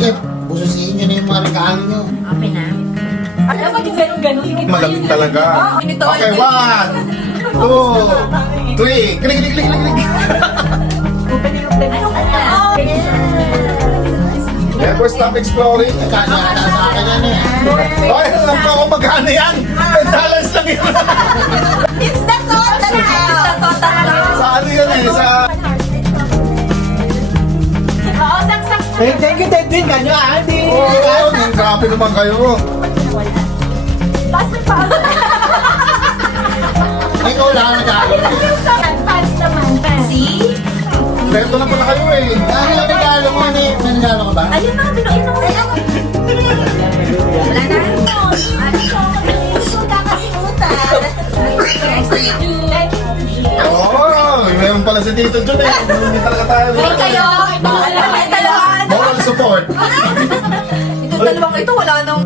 Sige, bususiin nyo na yung mga regalo nyo. Okay na. Dapat yung ganun-ganun. Malamig talaga. Ito, Okay, 1, 2, 3. Kilig, kilig, kilig, kilig. Never stop exploring. Kanya ata sa akin yan eh. Ay, alam ko kung magkano yan. $10 lang yun. It's the total now. It's the total. Sa ano yan eh, sa... Oo, sak-sak. Thank you, Tedwin. Kanya, Aldi. Oo, grabe naman kayo. Pass na pa. Ay, ikaw lang ang regalo. Pass naman. See? Beto na pala kayo eh. Ano yung regalo mo? May regalo ka ba? Ayun na, binuin mo. Wala na. Ano ko? Magkakalimutan. Oo, mayroon pala si Tito Jun eh. Hindi talaga tayo. Ay, kayo. Ito, alam mo, ito. Moral support. Ito, dalawang ito, wala nang...